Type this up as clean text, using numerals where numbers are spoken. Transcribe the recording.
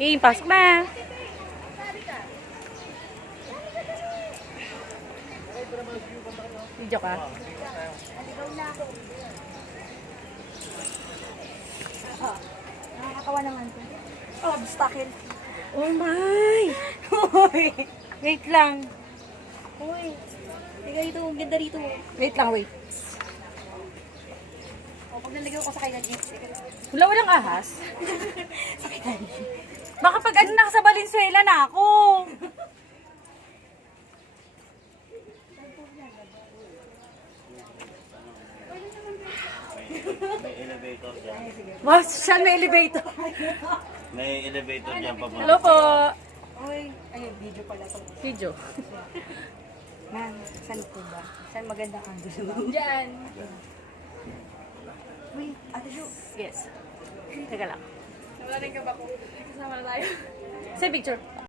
Pasok na. Video ka? Nakakatawa naman to. Oh, obstacle. Oh my! Uy. Wait lang. Uy. Tiga dito, ang ganda rito. Wait lang, wait. O, pag nalagyan ko sa kanya, jeep. Walang ahas. Sakitan. Baka pag ano na sa Valenzuela na ako. May elevator dyan. Wow, social may elevator. May elevator dyan pa. Hello po. Uy. Ay, video pala to. Video. Man, saan po ba? Saan magandang angulo? Diyan. Uy, Ate Jo. Yes. Teka lang. Wala rin ka ba ko? Kasama na tayo. Say picture.